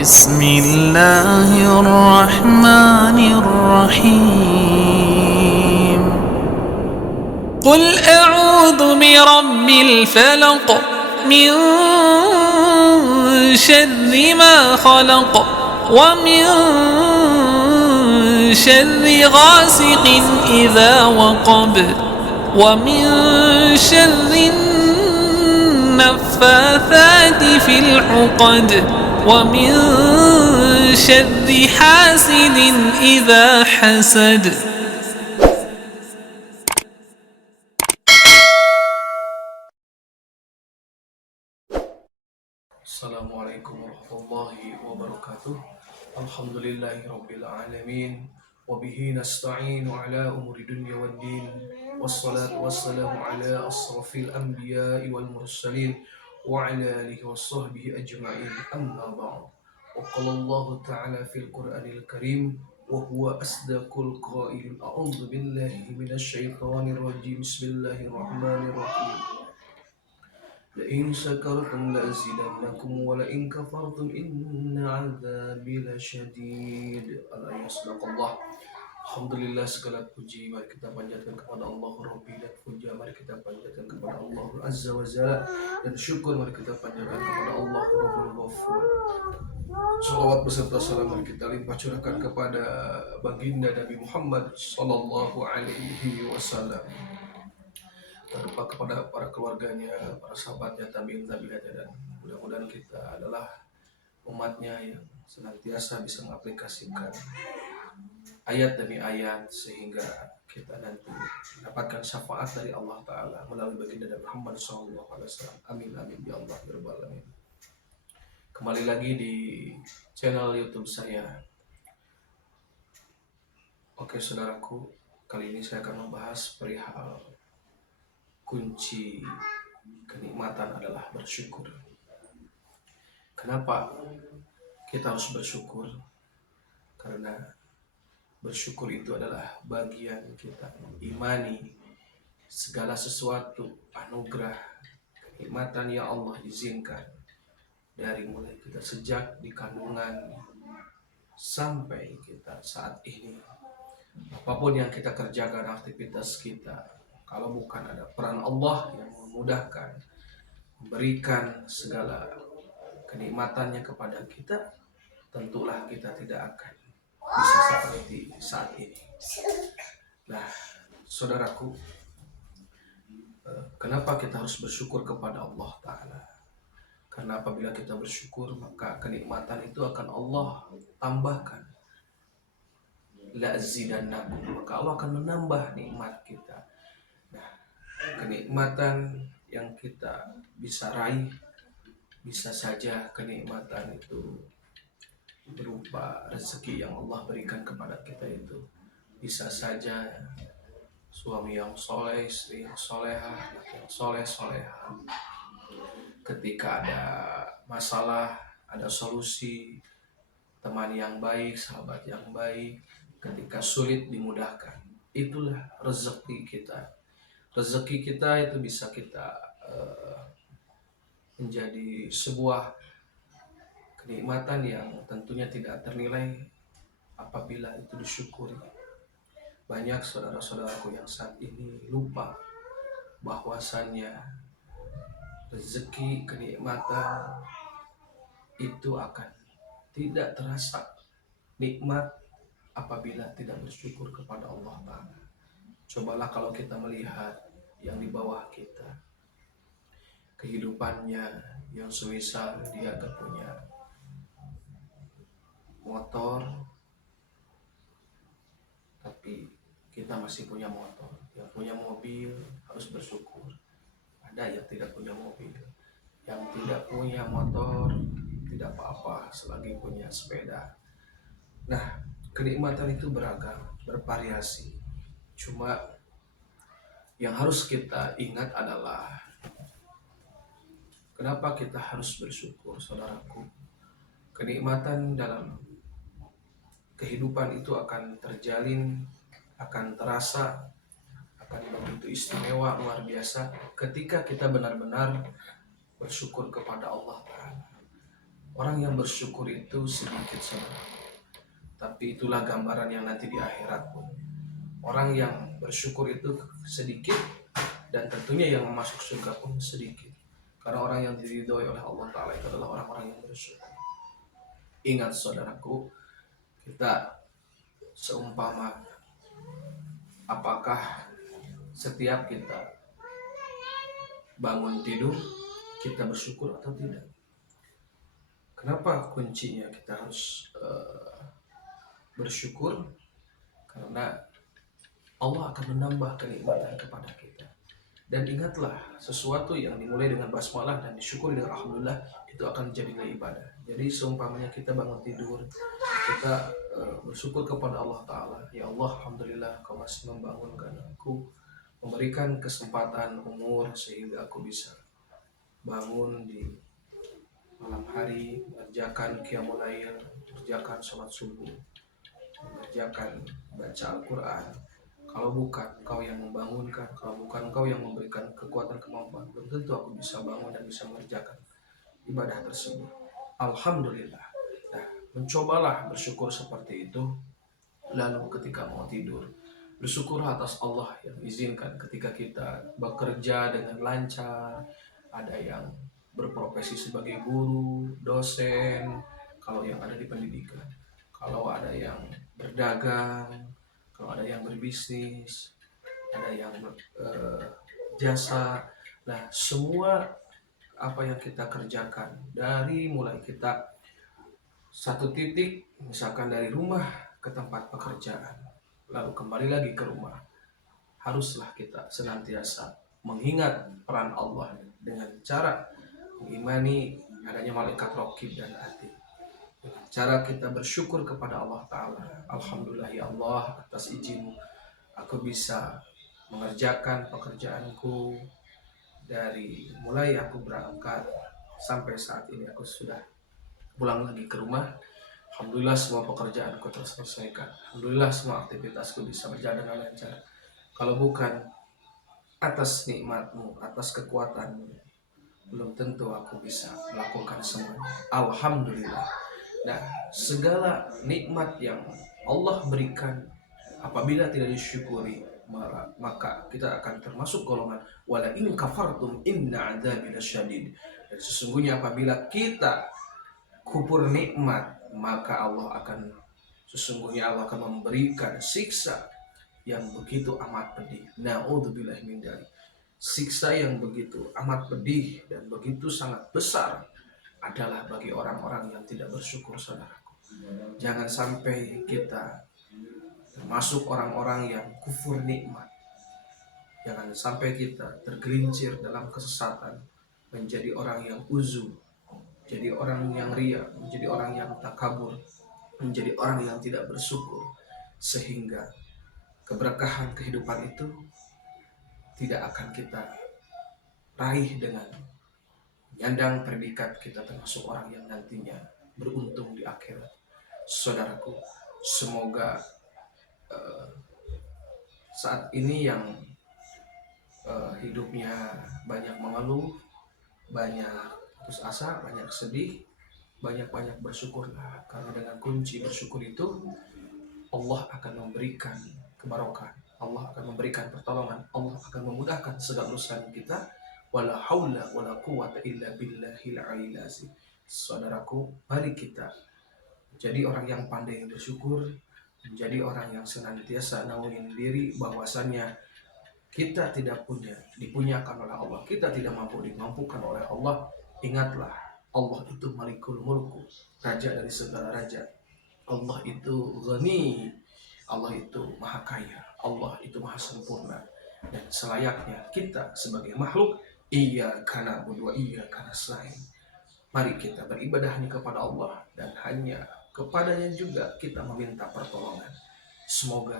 بسم الله الرحمن الرحيم قل أعوذ برب الفلق من شر ما خلق ومن شر غاسق إذا وقب ومن شر النفاثات في العقد ومن شر حاسد إذا حسد. Assalamualaikum warahmatullahi wabarakatuh. Alhamdulillahi rabbil alamin. Wabihi nasta'inu ala umuri dunya wad din. Wassalatu wassalamu ala asrafil anbiya'i wal mursalin wa ala alihi washabbihi ajma'in. Amma ba'd. Wa qala Allah ta'ala fil Qur'anil Karim wa huwa asdaqul qailin. A'udzu billahi minasy syaithanir rajim. Bismillahirrahmanirrahim. لئن شكرتم لأزيدنكم ولئن كفرتم إن عذابي لشديد. Al-Ayat. Alhamdulillah, segala puji mari kita panjatkan kepada Allah Rabbi, dan puja mari kita panjatkan kepada Allah Azza wa Jalla, dan syukur mari kita panjatkan kepada Allah Rabbul Ghafur. Salawat beserta salam mari kita limpah curahkan kepada baginda Nabi Muhammad sallallahu alaihi wasallam, terutama kepada para keluarganya, para sahabatnya, tabi'in-tabi'innya, dan mudah-mudahan kita adalah umatnya yang senantiasa bisa mengaplikasikan ayat demi ayat sehingga kita nanti mendapatkan syafaat dari Allah Ta'ala melalui baginda Nabi Muhammad SAW. Amin amin ya Allah ya Rabbal alamin. Kembali lagi di channel YouTube saya. Oke saudaraku, kali ini saya akan membahas perihal kunci kenikmatan adalah bersyukur. Kenapa kita harus bersyukur? Karena bersyukur itu adalah bagian kita imani segala sesuatu anugerah kenikmatan yang Allah izinkan dari mulai kita sejak di kandungan sampai kita saat ini. Apapun yang kita kerjakan, aktivitas kita, kalau bukan ada peran Allah yang memudahkan, memberikan segala kenikmatannya kepada kita, tentulah kita tidak akan bisa seperti saat ini. Nah, saudaraku, kenapa kita harus bersyukur kepada Allah Ta'ala? Karena apabila kita bersyukur, maka kenikmatan itu akan Allah tambahkan. La'azidannakum, maka Allah akan menambah nikmat kita. Nah, kenikmatan yang kita bisa raih, bisa saja kenikmatan itu berupa rezeki yang Allah berikan kepada kita, itu bisa saja suami yang soleh, istri yang solehah, anak yang soleh-solehah. Ketika ada masalah, ada solusi, teman yang baik, sahabat yang baik. Ketika sulit, dimudahkan. Itulah rezeki kita. Rezeki kita itu bisa kita menjadi sebuah kenikmatan yang tentunya tidak ternilai apabila itu disyukuri. Banyak saudara-saudaraku yang saat ini lupa bahwasannya rezeki kenikmatan itu akan tidak terasa nikmat apabila tidak bersyukur kepada Allah Ta'ala. Cobalah kalau kita melihat yang di bawah kita, kehidupannya yang semisal dia gak punya motor, tapi kita masih punya motor. Yang punya mobil harus bersyukur. Ada yang tidak punya mobil, yang tidak punya motor tidak apa-apa selagi punya sepeda. Nah, kenikmatan itu beragam, bervariasi. Cuma yang harus kita ingat adalah kenapa kita harus bersyukur, saudaraku. Kenikmatan dalam kehidupan itu akan terjalin, akan terasa, akan begitu istimewa, luar biasa ketika kita benar-benar bersyukur kepada Allah Ta'ala. Orang yang bersyukur itu sedikit saudara, tapi itulah gambaran yang nanti di akhirat pun. Orang yang bersyukur itu sedikit, dan tentunya yang masuk surga pun sedikit. Karena orang yang diridhoi oleh Allah Ta'ala itu adalah orang-orang yang bersyukur. Ingat saudaraku, kita seumpama, apakah setiap kita bangun tidur kita bersyukur atau tidak? Kenapa kuncinya kita harus bersyukur? Karena Allah akan menambah kenikmatan kepada kita. Dan ingatlah, sesuatu yang dimulai dengan basmalah dan disyukuri dengan alhamdulillah itu akan menjadi ibadah. Jadi seumpamanya kita bangun tidur, kita bersyukur kepada Allah Ta'ala. Ya Allah, alhamdulillah kau masih membangunkan aku, memberikan kesempatan umur sehingga aku bisa bangun di malam hari, mengerjakan qiyamul lail, mengerjakan sholat subuh, mengerjakan baca Al-Quran. Kalau bukan Engkau yang membangunkan, kalau bukan Engkau yang memberikan kekuatan kemampuan, belum tentu aku bisa bangun dan bisa mengerjakan ibadah tersebut. Alhamdulillah. Nah, mencobalah bersyukur seperti itu. Lalu ketika mau tidur, bersyukur atas Allah yang izinkan ketika kita bekerja dengan lancar. Ada yang berprofesi sebagai guru, dosen, kalau yang ada di pendidikan, kalau ada yang berdagang, kalau ada yang berbisnis, ada yang jasa. Nah, semua apa yang kita kerjakan, dari mulai kita satu titik, misalkan dari rumah ke tempat pekerjaan, lalu kembali lagi ke rumah, haruslah kita senantiasa mengingat peran Allah dengan cara mengimani adanya malaikat raqib dan atid. Dengan cara kita bersyukur kepada Allah Ta'ala. Alhamdulillah ya Allah, atas izin aku bisa mengerjakan pekerjaanku. Dari mulai aku berangkat sampai saat ini aku sudah pulang lagi ke rumah. Alhamdulillah semua pekerjaanku terselesaikan. Alhamdulillah semua aktivitasku bisa berjalan dengan lancar. Kalau bukan atas nikmatmu, atas kekuatanmu, belum tentu aku bisa melakukan semuanya. Alhamdulillah. Nah, segala nikmat yang Allah berikan apabila tidak disyukuri, maka kita akan termasuk golongan wala in kafartum inna adzabi lasyadid. Dan sesungguhnya apabila kita kufur nikmat, maka sesungguhnya Allah akan memberikan siksa yang begitu amat pedih. Na'udzubillahi min dzalik. Siksa yang begitu amat pedih dan begitu sangat besar adalah bagi orang-orang yang tidak bersyukur, saudaraku. Jangan sampai kita termasuk orang-orang yang kufur nikmat. Jangan sampai kita tergelincir dalam kesesatan, menjadi orang yang uzur, menjadi orang yang ria, menjadi orang yang takabur, menjadi orang yang tidak bersyukur, sehingga keberkahan kehidupan itu tidak akan kita raih dengan menyandang predikat kita termasuk orang yang nantinya beruntung di akhirat. Saudaraku, semoga saat ini yang hidupnya banyak mengeluh, banyak putus asa, banyak sedih, banyak-banyak bersyukurlah. Karena dengan kunci bersyukur itu Allah akan memberikan kebarokan, Allah akan memberikan pertolongan, Allah akan memudahkan segala urusan kita. Wala haula wala quwata illa billahil aliyil azim. Saudaraku, mari kita jadi orang yang pandai bersyukur, menjadi orang yang senantiasa naungin diri bahwasannya kita tidak dipunyakan oleh Allah, kita tidak mampu dimampukan oleh Allah. Ingatlah, Allah itu Malikul Mulku, raja dari segala raja. Allah itu Ghani, Allah itu maha kaya, Allah itu maha sempurna. Dan selayaknya kita sebagai makhluk, iyyaka na'budu wa iyyaka nasta'in, mari kita beribadah hanya kepada Allah dan hanya kepadanya juga kita meminta pertolongan. Semoga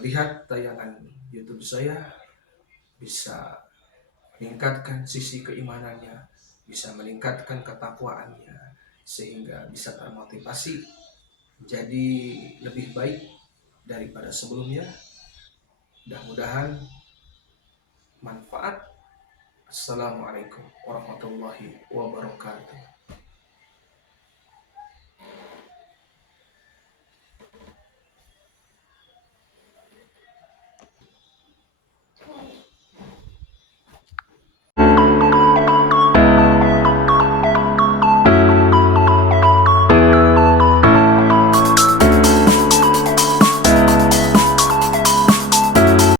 melihat tayangan YouTube saya bisa meningkatkan sisi keimanannya, bisa meningkatkan ketakwaannya, sehingga bisa termotivasi jadi lebih baik daripada sebelumnya. Mudah-mudahan manfaat. Assalamualaikum warahmatullahi wabarakatuh.